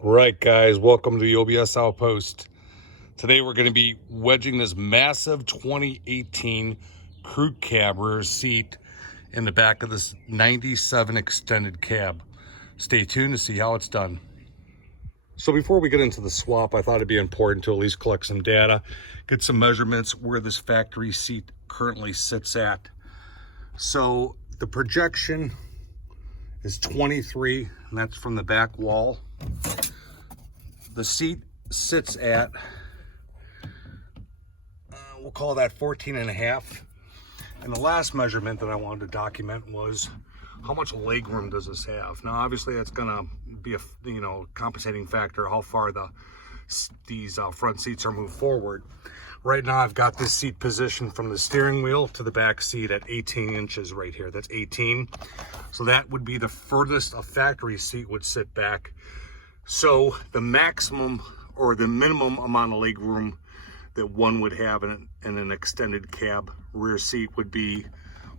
Right, guys, welcome to the OBS Outpost. Today we're going to be wedging this massive 2018 crew cab rear seat in the back of this 97 extended cab. Stay tuned to see how it's done. So before we get into the swap, I thought it'd be important to at least collect some data, get some measurements where this factory seat currently sits at. So the projection is 23, and that's from the back wall. The seat sits at, we'll call that 14 and a half. And the last measurement that I wanted to document was how much leg room does this have? Now, obviously that's gonna be a compensating factor, how far these front seats are moved forward. Right now I've got this seat positioned from the steering wheel to the back seat at 18 inches right here. That's 18. So that would be the furthest a factory seat would sit back. So the maximum or the minimum amount of leg room that one would have in an extended cab rear seat would be,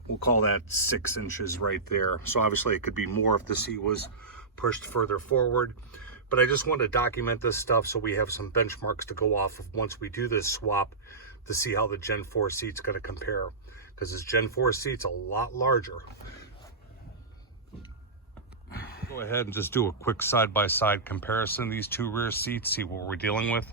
we'll call that 6 inches right there. So obviously it could be more if the seat was pushed further forward. But I just want to document this stuff so we have some benchmarks to go off of once we do this swap to see how the Gen 4 seat's going to compare. Because this Gen 4 seat's a lot larger. Go ahead and just do a quick side-by-side comparison of these two rear seats, see what we're dealing with.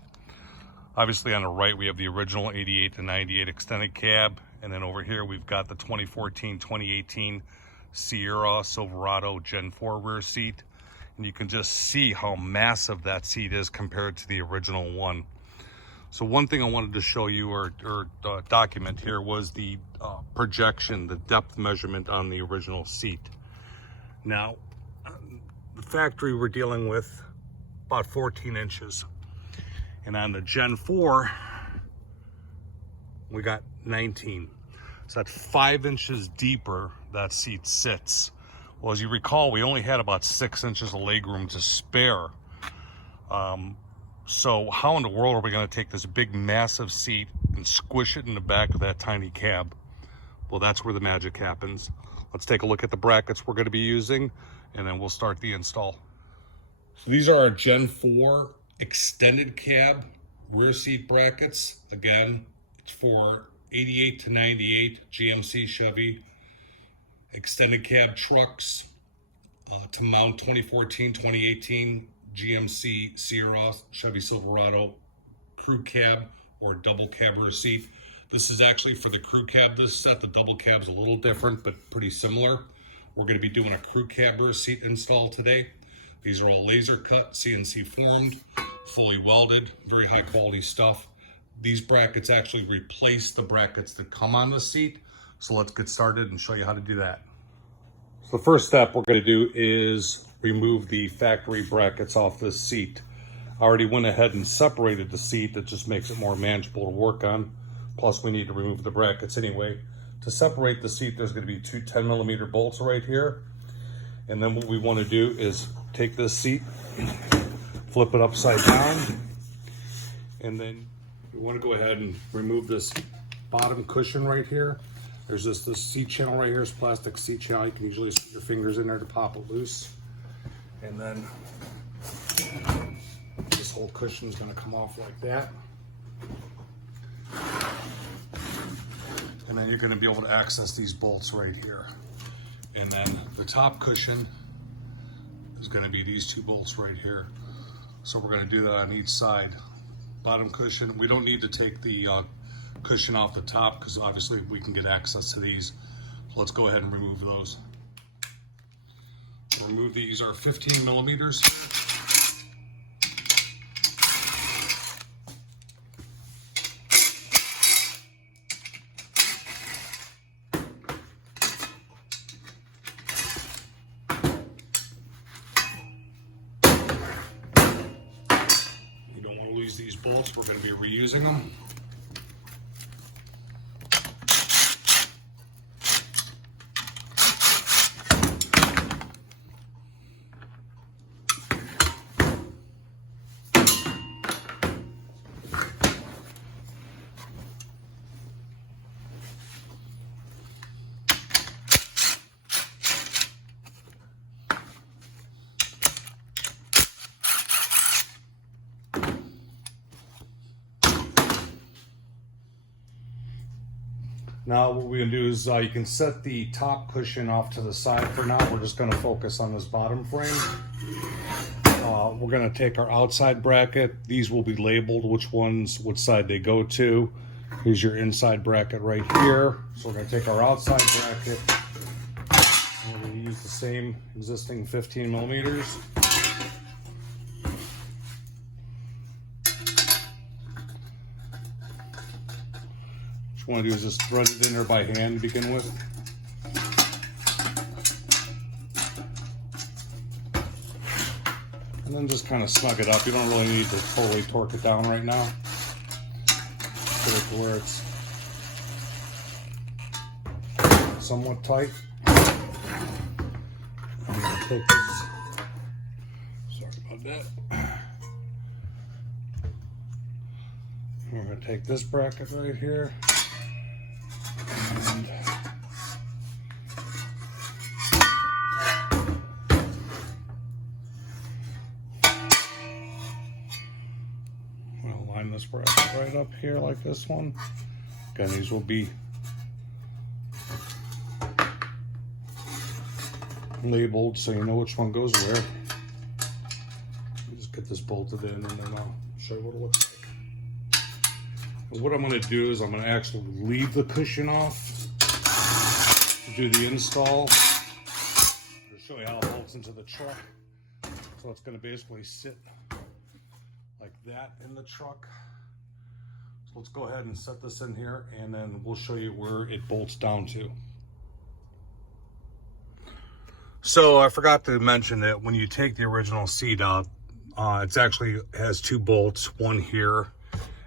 Obviously on the right we have the original 88 to 98 extended cab, and then over here we've got the 2014-2018 Sierra Silverado Gen 4 rear seat. And you can just see how massive that seat is compared to the original one. So one thing I wanted to show you or document here was the projection, the depth measurement on the original seat. Now, the factory we're dealing with about 14 inches. And on the Gen 4, we got 19. So that's 5 inches deeper that seat sits. Well, as you recall, we only had about 6 inches of legroom to spare. So how in the world are we going to take this big, massive seat and squish it in the back of that tiny cab? Well, that's where the magic happens. Let's take a look at the brackets we're going to be using, and then we'll start the install. So these are our Gen 4 extended cab rear seat brackets. Again, it's for 88 to 98 GMC Chevy extended cab trucks to mount 2014-2018 GMC Sierra Chevy Silverado crew cab or double cab rear seat. This is actually for the crew cab. This set, the double cab's a little different, but pretty similar. We're going to be doing a crew cab rear seat install today. These are all laser cut, CNC formed, fully welded, very high quality stuff. These brackets actually replace the brackets that come on the seat. So let's get started and show you how to do that. So the first step we're going to do is remove the factory brackets off this seat. I already went ahead and separated the seat. That just makes it more manageable to work on. Plus we need to remove the brackets anyway. To separate the seat, there's going to be two 10mm bolts right here. And then what we want to do is take this seat, flip it upside down, and then we want to go ahead and remove this bottom cushion right here. There's this seat channel right here, it's plastic seat channel. You can usually just put your fingers in there to pop it loose. And then this whole cushion is going to come off like that. And then you're going to be able to access these bolts right here. And then the top cushion is going to be these two bolts right here. So we're going to do that on each side. Bottom cushion, we don't need to take the cushion off the top because obviously we can get access to these. So let's go ahead and remove those. Remove these are 15mm. You don't want to lose these bolts, we're going to be reusing them. Now what we're gonna do is you can set the top cushion off to the side for now. We're just gonna focus on this bottom frame. We're gonna take our outside bracket. These will be labeled which side they go to. Here's your inside bracket right here. So we're gonna take our outside bracket. We're gonna use the same existing 15 millimeters. What you want to do is just thread it in there by hand to begin with. And then just kind of snug it up. You don't really need to totally torque it down right now. Put it to where it's somewhat tight. I'm going to take this. Sorry about that. We're going to take this bracket right here. And we'll line this bracket right up here like this one. Again, these will be labeled so you know which one goes where. Just get this bolted in and then I'll show you what it looks like. What I'm going to do is I'm going to actually leave the cushion off to do the install. To show you how it bolts into the truck. So it's going to basically sit like that in the truck. So let's go ahead and set this in here and then we'll show you where it bolts down to. So I forgot to mention that when you take the original seat out, it actually has two bolts, one here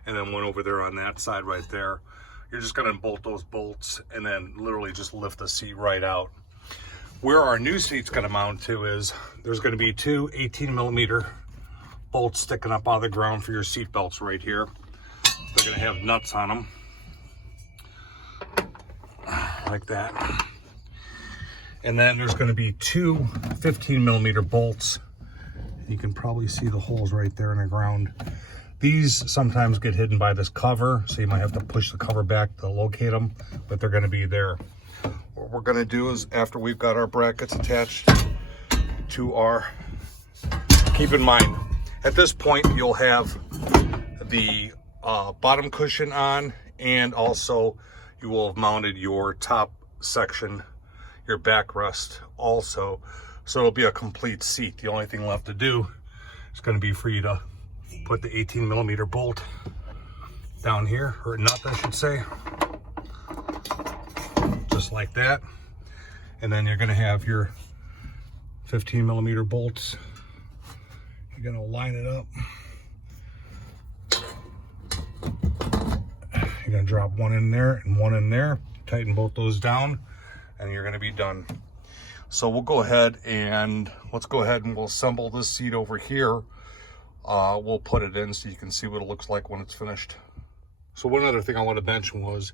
and then one over there on that side right there. You're just gonna bolt those bolts and then literally just lift the seat right out. Where our new seat's gonna mount to is there's gonna be two 18 millimeter bolts sticking up out of the ground for your seat belts right here. They're gonna have nuts on them like that. And then there's gonna be two 15 millimeter bolts. You can probably see the holes right there in the ground. These sometimes get hidden by this cover, so you might have to push the cover back to locate them, but they're gonna be there. What we're gonna do is after we've got our brackets attached to our, keep in mind, at this point you'll have the bottom cushion on and also you will have mounted your top section, your backrest also. So it'll be a complete seat. The only thing left to do is gonna be for you to put the 18 millimeter bolt down here, or nut I should say, just like that. And then you're gonna have your 15 millimeter bolts. You're gonna line it up. You're gonna drop one in there and one in there, tighten both those down, and you're gonna be done. So we'll go ahead and we'll assemble this seat over here. We'll put it in so you can see what it looks like when it's finished. So one other thing I want to mention was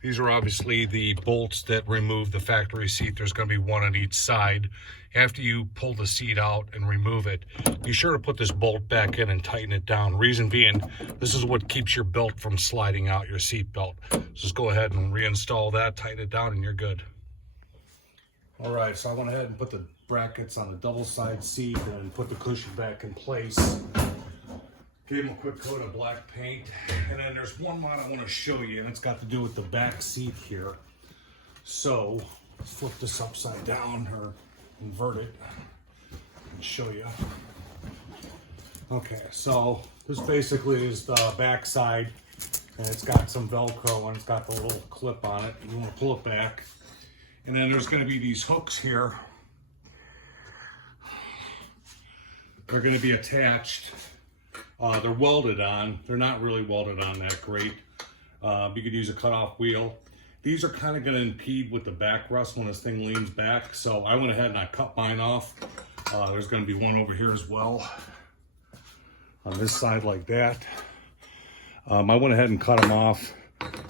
these are obviously the bolts that remove the factory seat. There's going to be one on each side. After you pull the seat out and remove it, be sure to put this bolt back in and tighten it down. Reason being, this is what keeps your belt from sliding out, your seat belt. Just go ahead and reinstall that, tighten it down, and you're good. All right, so I went ahead and put the brackets on the double side seat and put the cushion back in place. Gave them a quick coat of black paint. And then there's one mod I want to show you, and it's got to do with the back seat here. So let's flip this upside down or invert it and show you. Okay, so this basically is the back side, and it's got some Velcro and it's got the little clip on it. You want to pull it back. And then there's going to be these hooks here. They're going to be attached. They're welded on. They're not really welded on that great. You could use a cutoff wheel. These are kind of going to impede with the backrest when this thing leans back. So I went ahead and I cut mine off. There's going to be one over here as well on this side like that. I went ahead and cut them off.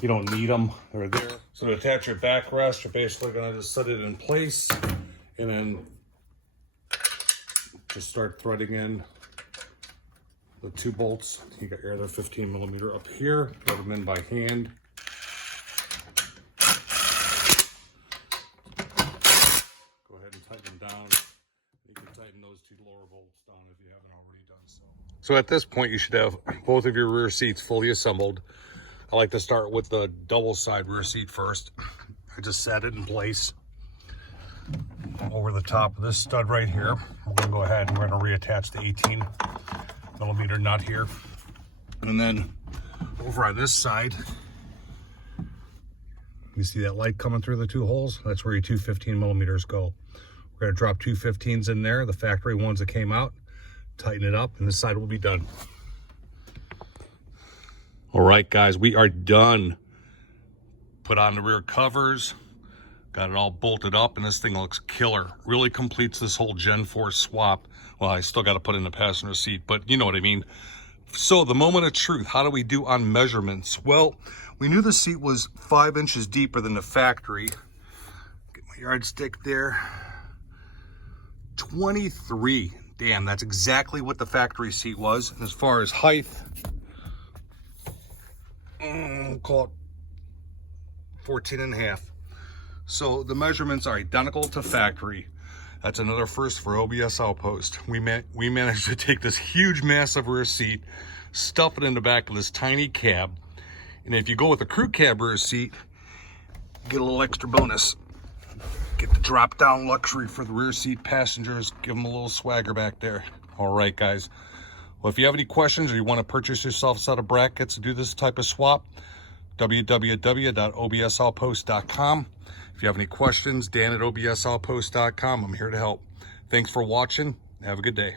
You don't need them, they're there. So to attach your backrest, you're basically gonna just set it in place and then just start threading in the two bolts. You got your other 15 millimeter up here, thread them in by hand. two lower bolts down if you haven't already done so. So at this point, you should have both of your rear seats fully assembled. I like to start with the double side rear seat first. I just set it in place over the top of this stud right here. We're gonna go ahead and we're gonna reattach the 18mm nut here. And then over on this side, you see that light coming through the two holes? That's where your two 15mm go. We're gonna drop two 15s in there, the factory ones that came out, tighten it up, and this side will be done. All right, guys, we are done. Put on the rear covers, got it all bolted up, and this thing looks killer. Really completes this whole Gen 4 swap. Well, I still got to put in the passenger seat, but you know what I mean. So the moment of truth, how do we do on measurements? Well, we knew the seat was 5 inches deeper than the factory. Get my yardstick there. 23. Damn, that's exactly what the factory seat was. And as far as height, we'll call it 14.5. So the measurements are identical to factory. That's another first for OBS Outpost. We managed to take this huge, massive rear seat, stuff it in the back of this tiny cab. And if you go with a crew cab rear seat, get a little extra bonus. Get the drop down luxury for the rear seat passengers. Give them a little swagger back there. All right, guys. Well, if you have any questions or you want to purchase yourself a set of brackets to do this type of swap, www.obsoutpost.com. If you have any questions, Dan at obsoutpost.com. I'm here to help. Thanks for watching. Have a good day.